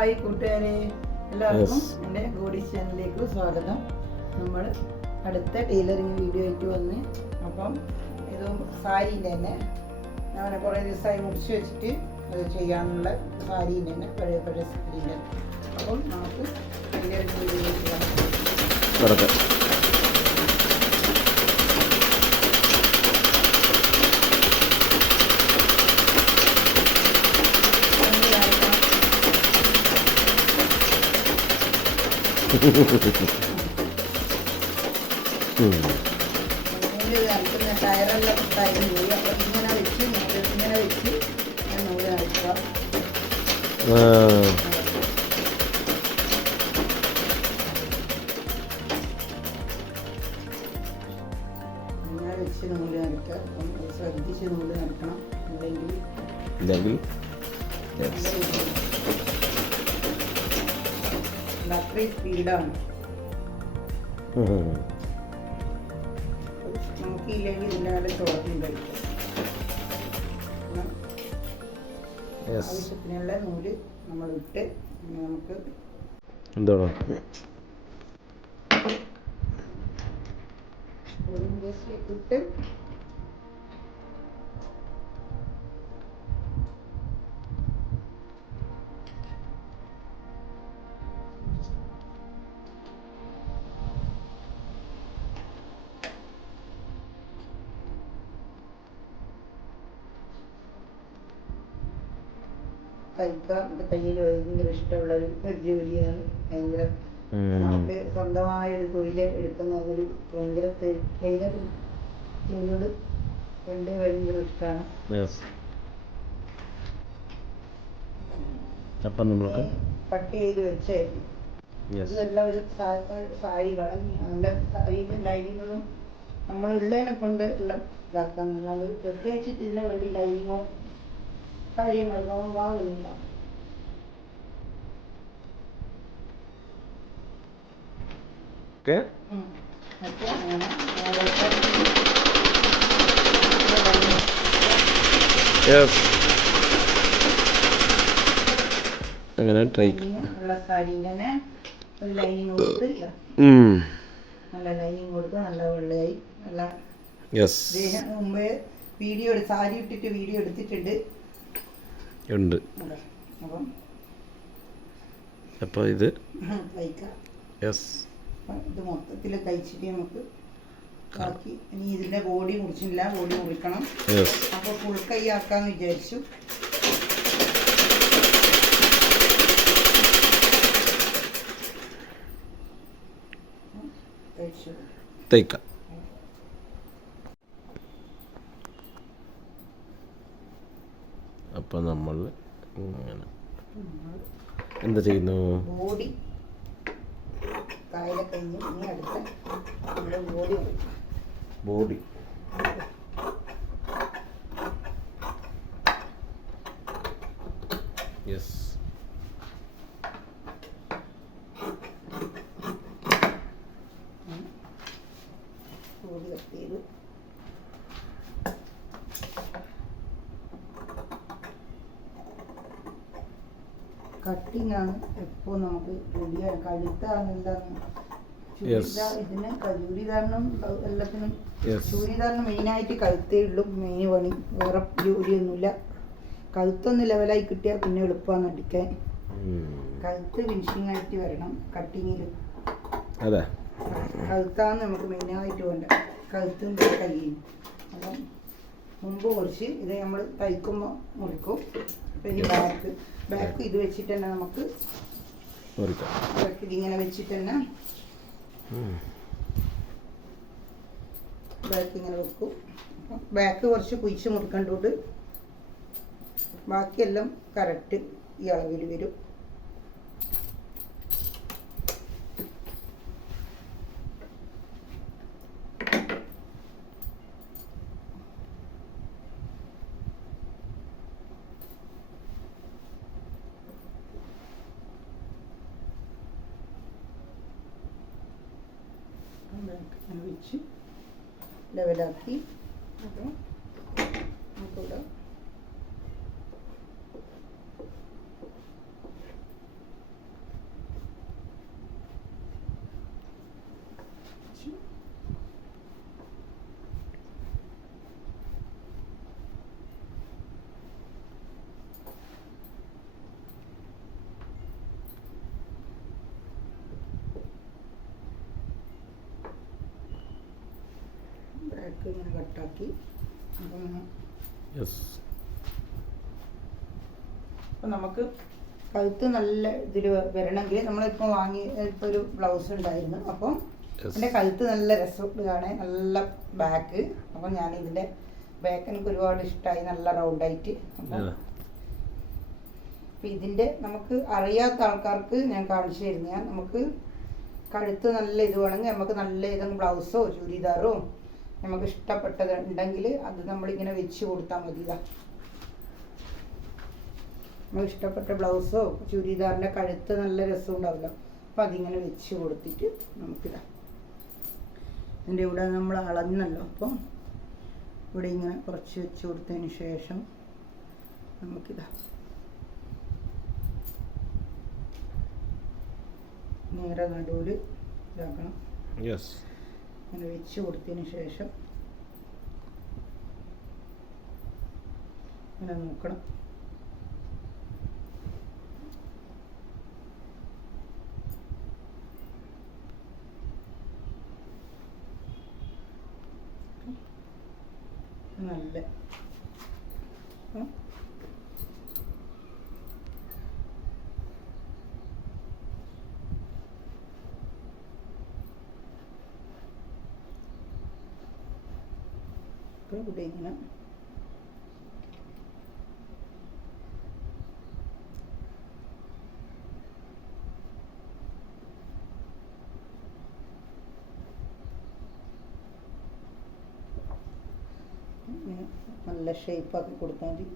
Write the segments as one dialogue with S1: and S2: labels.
S1: Hi കൂട്ടുകാരെ. എല്ലാവർക്കും എന്റെ ഗോഡി ചാനലിലേക്ക് സ്വാഗതം. നമ്മൾ അടുത്ത ടൈലറിങ് വീഡിയോ ആയിട്ട് വന്ന് അപ്പം ഇത് സാരീന്റെ തന്നെ ഞാൻ കുറേ ദിവസമായി മുടിച്ച് വെച്ചിട്ട് അത് ചെയ്യാനുള്ള സാരീന്റെ തന്നെ പഴയ പഴയ സാരീന്റെ അപ്പം നമുക്ക് ടൈലറിങ് വീഡിയോയിലേക്ക് പോകാം ടയറെല്ലാം ടയർ നൂൽ അപ്പം ഇങ്ങനെ വെച്ച് ഇങ്ങനെ വെച്ച് ഞാൻ നൂൽ നനക്കുക
S2: ആ,
S1: ഇങ്ങനെ വെച്ച് നൂൽ നനക്കുക അപ്പം ശ്രദ്ധിച്ച് നൂൽ നടക്കണം അല്ലെങ്കിൽ
S2: ഇല്ലെങ്കിൽ
S1: ഇത് അത്രയും സ്പീഡാണ്.
S2: ഉം.
S1: നമുക്ക് ഇല്ലെങ്കിൽ ഇതിന്റെ ചോദ്യം കഴിക്കാം ആവശ്യത്തിനുള്ള നൂൽ നമ്മൾ ഇട്ട് നമുക്ക്
S2: എന്താണ്
S1: ഇട്ട് തയ്ക്കാൻ എന്റെ കയ്യിൽ ഭയങ്കര ഇഷ്ടമുള്ള ഒരു ജോലിയാണ്. ഭയങ്കര. നമുക്ക് സ്വന്തമായ ഒരു തൊഴിൽ എടുക്കുന്ന ഒരു ഭയങ്കര ടൈലർ ചെയ്യുന്നത് എന്റെ ഭയങ്കര ഇഷ്ടമാണ്.
S2: അപ്പം നമ്മൾക്ക്?
S1: ഇതെല്ലാം ഒരു സാരികളും സാരിയുടെ ലൈനിങ്ങും നമ്മൾ ഉള്ളതിനെ കൊണ്ട് എല്ലാം ഇതാക്കാൻ പ്രത്യേകിച്ച് ഇതിന് വേണ്ടി ലൈനിങ്ങോ കാര്യങ്ങളോ വാങ്ങുന്നില്ല
S2: ഓക്കെ.
S1: അങ്ങനെ
S2: ട്രൈ യെസ്
S1: വീഡിയോ സാരി ഇട്ടിട്ട് വീഡിയോ എടുത്തിട്ടുണ്ട്.
S2: ഉണ്ട്. അപ്പോൾ ഇത്? യെസ്.
S1: ഇത് മൊത്തത്തിൽ തയ്ച്ചിട്ട് നമുക്ക് ബാക്കി ഇനി ഇതിന്റെ ബോഡി മുറിച്ചില്ല ബോഡി മുറിക്കണം. അപ്പോൾ ഫുൾ കൈ ആക്കാന്ന് വിചാരിച്ചു. തയ്ച്ചു.
S2: അപ്പം നമ്മൾ ഇങ്ങനെ. എന്താ ചെയ്യുന്നു?
S1: ബോഡി.
S2: യെസ്
S1: ബോഡി കട്ട് ചെയ്ത് കട്ടിങ് ആണ് എപ്പോൾ നമുക്ക് റെഡിയാണ് കഴുത്താണ് എന്താണ് ഇതിന് ക- എല്ലാത്തിനും
S2: യെസ്
S1: മെയിനായിട്ട് കഴുത്തേ ഉള്ളൂ മെയിൻ പണി. വേറെ ജോലിയൊന്നുമില്ല. കഴുത്തൊന്ന് ലെവലായി കിട്ടിയാൽ പിന്നെ എളുപ്പമാണ് അടിക്കാൻ. കഴുത്ത് ഫിനിഷിംഗ് ആയിട്ട് വരണം കട്ടിങ്ങിൽ
S2: അതെ.
S1: കഴുത്താണ് നമുക്ക് മെയിനായിട്ട് വേണ്ട കഴുത്തും കയ്യും അപ്പം മുമ്പ് മുറിച്ച് ഇത് നമ്മൾ തയ്ക്കുമ്പോൾ മുറിക്കും. ഈ ഇനി ബാക്ക് ബാക്ക് ഇത് വെച്ചിട്ട് തന്നെ നമുക്ക്
S2: മുറിക്കാം.
S1: ബാക്ക് ഇതിങ്ങനെ വെച്ചിട്ട് തന്നെ ബാക്ക് ഇങ്ങനെ വെക്കും. ബാക്ക് കുറച്ച് കുഴിച്ച് മുറിക്കേണ്ടതുകൊണ്ട് ബാക്കിയെല്ലാം കറക്റ്റ് ഈ അളവിൽ വരും ബാക്ക് ഇങ്ങനെ വെച്ച് ലെവലാക്കി അപ്പോൾ നമുക്കിവിടെ നെക്ക് ഇങ്ങനെ കട്ടാക്കി. അപ്പം നമുക്ക് കഴുത്ത് നല്ല ഇതിൽ വരണമെങ്കിൽ നമ്മളിപ്പോൾ വാങ്ങി ഇപ്പോൾ ഒരു ബ്ലൗസ് ഉണ്ടായിരുന്നു. അപ്പം എന്റെ കഴുത്ത് നല്ല രസമുണ്ട് കാണാൻ നല്ല ബാക്ക് അപ്പം ഞാൻ ഇതിന്റെ ബാക്ക് എനിക്ക് ഒരുപാട് ഇഷ്ടമായി നല്ല റൗണ്ടായിട്ട് അപ്പം ഇതിന്റെ നമുക്ക് അറിയാത്ത ആൾക്കാർക്ക് ഞാൻ കാണിച്ചു തരുന്ന നമുക്ക് കഴുത്ത് നല്ല ഇത് വേണമെങ്കിൽ നമുക്ക് നല്ല ഏതെങ്കിലും ബ്ലൗസോ ചുരിദാറോ നമുക്ക് ഇഷ്ടപ്പെട്ടത് ഉണ്ടെങ്കിൽ അത് നമ്മളിങ്ങനെ വെച്ച് കൊടുത്താൽ മതി നമുക്ക് ഇഷ്ടപ്പെട്ട ബ്ലൗസോ ചുരിദാറിന്റെ കഴുത്ത് നല്ല രസം ഉണ്ടാവില്ല അപ്പം അതിങ്ങനെ വെച്ച് കൊടുത്തിട്ട് നമുക്കിതാ. ഇതിന്റെ ഇവിടെ നമ്മൾ അളന്നല്ലോ. അപ്പം ഇവിടെ ഇങ്ങനെ കുറച്ച് വെച്ച് കൊടുത്തതിന് ശേഷം നമുക്കിതാ. നേരെ നടുവിൽ ഇതാക്കണം.
S2: യെസ്
S1: അങ്ങനെ വെച്ച് കൊടുത്തതിന് ശേഷം ഇങ്ങനെ നോക്കണം നല്ല ഉം. ഇപ്പൊ ഇവിടെ ഇങ്ങനെ നല്ല ഷേപ്പാക്കി കൊടുത്താൽ മതി.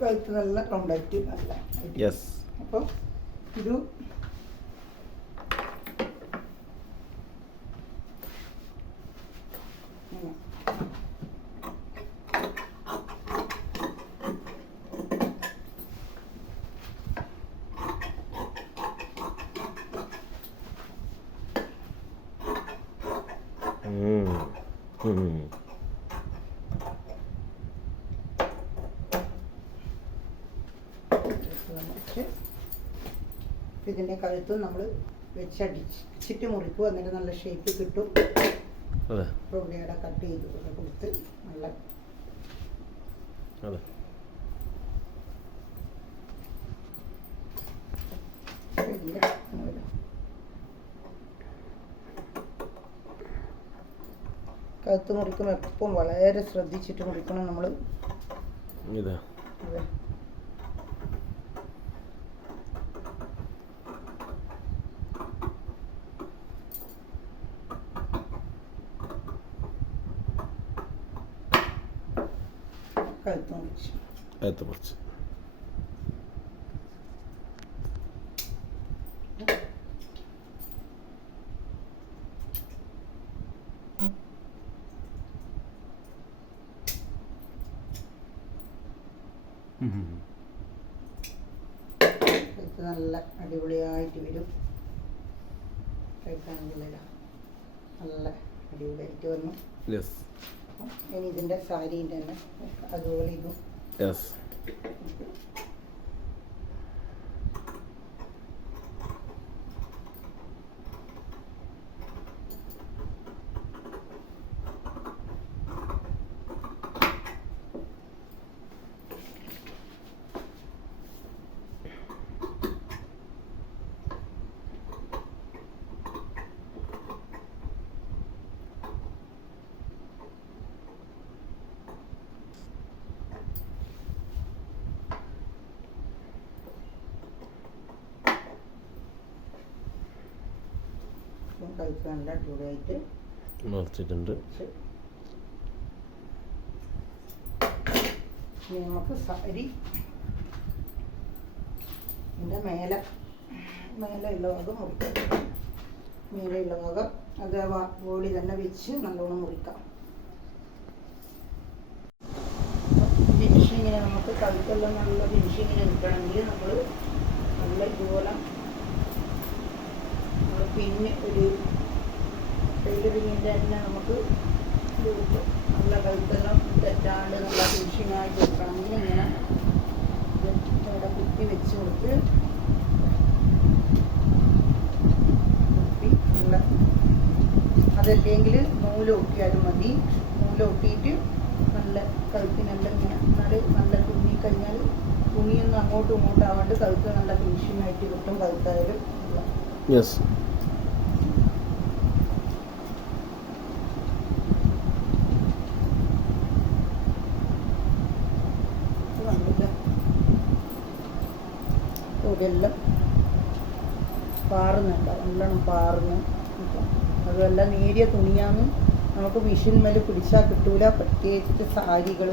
S1: കഴുത്ത് നല്ല റൗണ്ടായിട്ട് നല്ല ആയിട്ട്
S2: യെസ്
S1: അപ്പോൾ ഇത് ഇങ്ങനെ. കഴുത്ത് ഇതിന്റെ കഴുത്തും നമ്മൾ വെച്ചടിച്ചിട്ട് മുറിക്കും. എന്നിട്ട് നല്ല ഷേപ്പ് കിട്ടും. ഇവിടെ കട്ട് ചെയ്ത് കൊടുത്ത് നല്ല
S2: അതെ.
S1: കഴുത്ത് മുറിക്കുമ്പോൾ എപ്പം വളരെ ശ്രദ്ധിച്ചിട്ട് മുറിക്കണം നമ്മൾ
S2: ഇതാ.
S1: അതെ കഴുത്ത് മുറിച്ച്
S2: കയത്ത് കുറച്ച്.
S1: നല്ല അടിപൊളിയായിട്ട് വരും. കഴുത്താണെങ്കിലല്ല നല്ല അടിപൊളിയായിട്ട് വന്നു. ഇനി ഇതിന്റെ സാരീന്റെ തന്നെ. അതുപോലെ ഇതും. കഴുത്ത് നല്ല അടിപൊളിയായിട്ട് ഇനി നമുക്ക് സാരി ഇതിന്റെ മേലെ മേലെയുള്ള ഭാഗം മുറിക്കാം. മേലെയുള്ള ഭാഗം അത് ബോഡി തന്നെ വെച്ച് നല്ലോണം മുറിക്കാം. ഫിനിഷിങ്ങിന് നമുക്ക് കഴുത്തെല്ലാം നല്ല ഫിനിഷിങ്ങിന് കിട്ടണമെങ്കിൽ നമ്മൾ നല്ല ഇതുപോലെ പിന്നെ ഒരു ടൈലറിങ്ങിന്റെ തന്നെ നമുക്ക് നല്ല കഴുത്തെല്ലാം തെറ്റാണ്ട് നല്ല ഫിനിഷിങ്ങായി കൊടുക്കണമെങ്കിൽ ഇങ്ങനെ അവിടെ കുത്തി വെച്ച് കൊടുത്ത് കുത്തി നല്ല അതല്ലെങ്കിൽ നൂൽ ഒട്ടിയാലും മതി. നൂൽ ഒട്ടിയിട്ട് നല്ല കഴുത്തിനെല്ലാം ഇങ്ങനെ എന്നാൽ നല്ല തുണി കഴിഞ്ഞാൽ തുണിയൊന്നും അങ്ങോട്ടും ഇങ്ങോട്ടും ആവാണ്ട് കഴുത്ത് നല്ല ഫിനിഷിംഗ് ആയിട്ട് കിട്ടും കഴുത്തായാലും
S2: യെസ്
S1: നല്ലോണം ഇപ്പം അതുമല്ല നേരിയ തുണിയാന്ന് നമുക്ക് വിഷുന്മേൽ പിടിച്ചാൽ കിട്ടൂല. പ്രത്യേകിച്ച് സാരികൾ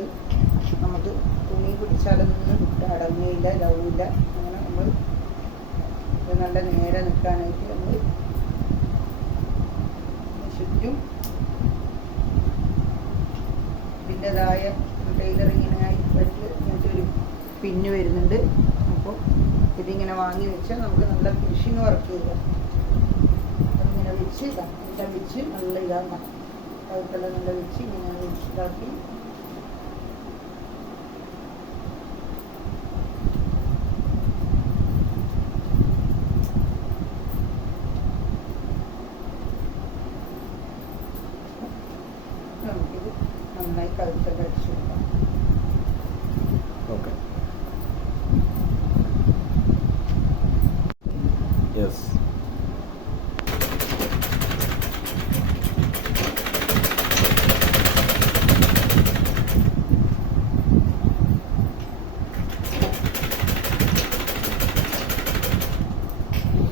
S1: നമുക്ക് തുണി പിടിച്ചാലൊന്നും കിട്ടുക അടങ്ങിയില്ല ഇതാവില്ല. അങ്ങനെ നമ്മൾ നല്ല നേരെ നിൽക്കാനായിട്ട് നമ്മൾ ചുറ്റും ഇതിന്റെതായ ടൈലറിങ്ങിനായി പറ്റി ഒരു പിന്ന് വരുന്നുണ്ട്. അപ്പോൾ ഇതിങ്ങനെ വാങ്ങി വെച്ചാൽ നമുക്ക് നല്ല ഫിനിഷിങ് വർക്ക് ചെയ്യാം. അതിങ്ങനെ വെച്ച് ഇതാ എല്ലാം വെച്ച് നല്ല ഇതാക്കാം കഴുത്തെല്ലാം നല്ല വെച്ച് ഇങ്ങനെ വെച്ച് ഇതാക്കി നമുക്കിത് നന്നായി കഴുത്തെല്ലാം അടിച്ചു കൊടുക്കാം
S2: ഓക്കെ യെസ്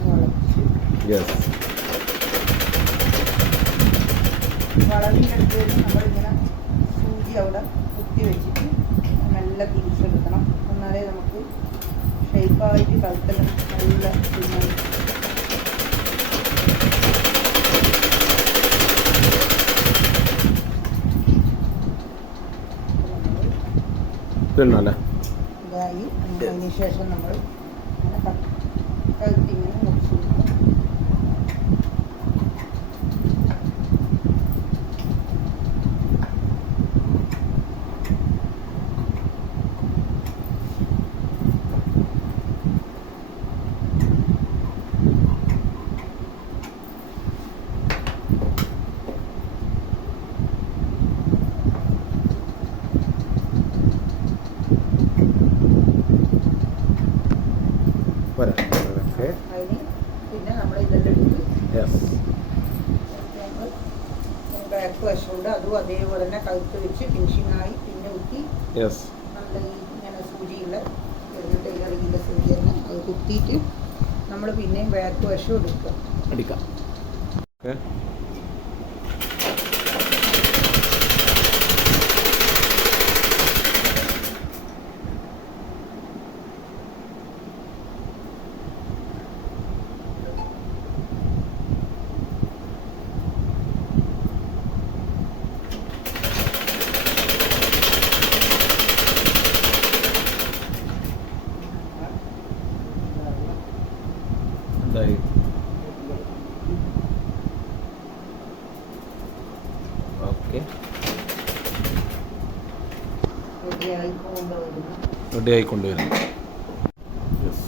S1: വളച്ച്
S2: യെസ്
S1: വളവിന്റെ അടുത്ത് വരെ നമ്മളിങ്ങനെ സൂചി അവിടെ കുത്തി വെച്ചിട്ട് നല്ല തിരിച്ചെടുക്കണം എന്നാലേ നമുക്ക് ഷേപ്പായിട്ട് കഴുത്തെല്ലാം നല്ല പിന്നെ
S2: പിന്നെ അല്ലേ
S1: അതിന് ശേഷം നമ്മൾ ക- കഴുത്തിങ്ങനെ മുറിച്ച് കൊടുക്കണം
S2: വരാം ഓക്കെ
S1: അതിന് പിന്നെ നമ്മൾ ഇതെല്ലാം എടുത്ത്
S2: യെസ്
S1: ബാക്ക് വശമുണ്ട് അതും അതേപോലെ തന്നെ കഴുത്ത് വെച്ച് ഫിനിഷിംഗ് ആയി പിന്നെ കുത്തി നല്ല ഈ ഇങ്ങനെ സൂചിയുള്ള ടൈലറിങ്ങിന്റെ സൂചി തന്നെ അത് കുത്തിയിട്ട് നമ്മൾ പിന്നെയും ബാക്ക് വശം എടുക്കുക.
S2: ഓക്കെ. റെഡി ആയിക്കൊണ്ടുവരും യെസ്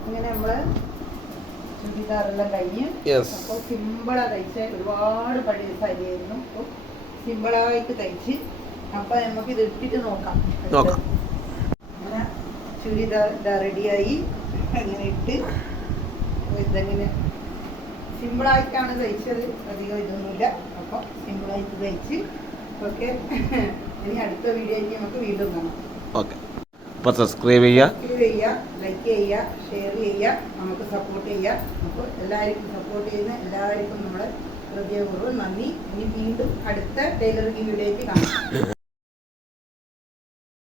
S1: ഇങ്ങനെ നമ്മൾ ചുരിദാറെല്ലാം കഴിഞ്ഞ്
S2: യെസ്
S1: അപ്പോൾ സിമ്പിളാ തയ്ച്ച ഒരുപാട് പഴയ സാരിയായിരുന്നു അപ്പോൾ സിമ്പിളായിട്ട് തയ്ച്ച് അപ്പോൾ നമുക്ക് ഇത് ഇട്ടിട്ട് നോക്കാം.
S2: നോക്കാം.
S1: ചുരിദാർ റെഡിയായി അങ്ങനെ ഇട്ട് ഇതങ്ങനെ സിമ്പിളായിട്ടാണ് തയ്ച്ചത്. അധികം ഇതൊന്നുമില്ല. അപ്പോൾ സിമ്പിളായിട്ട് തയ്ച്ച്. ഓക്കെ. ഇനി അടുത്ത വീഡിയോ നമുക്ക് വീണ്ടും കാണാം.
S2: ഓക്കെ അപ്പോൾ സബ്സ്ക്രൈബ് ചെയ്യുക.
S1: ഷെയർ നമുക്ക് സപ്പോർട്ട് നമുക്ക് എല്ലാവർക്കും സപ്പോർട്ട് ചെയ്യുന്ന എല്ലാവർക്കും ഹൃദയപൂർവം നന്ദി. ഇനി വീണ്ടും അടുത്ത ടൈലറിംഗ് കാണാം.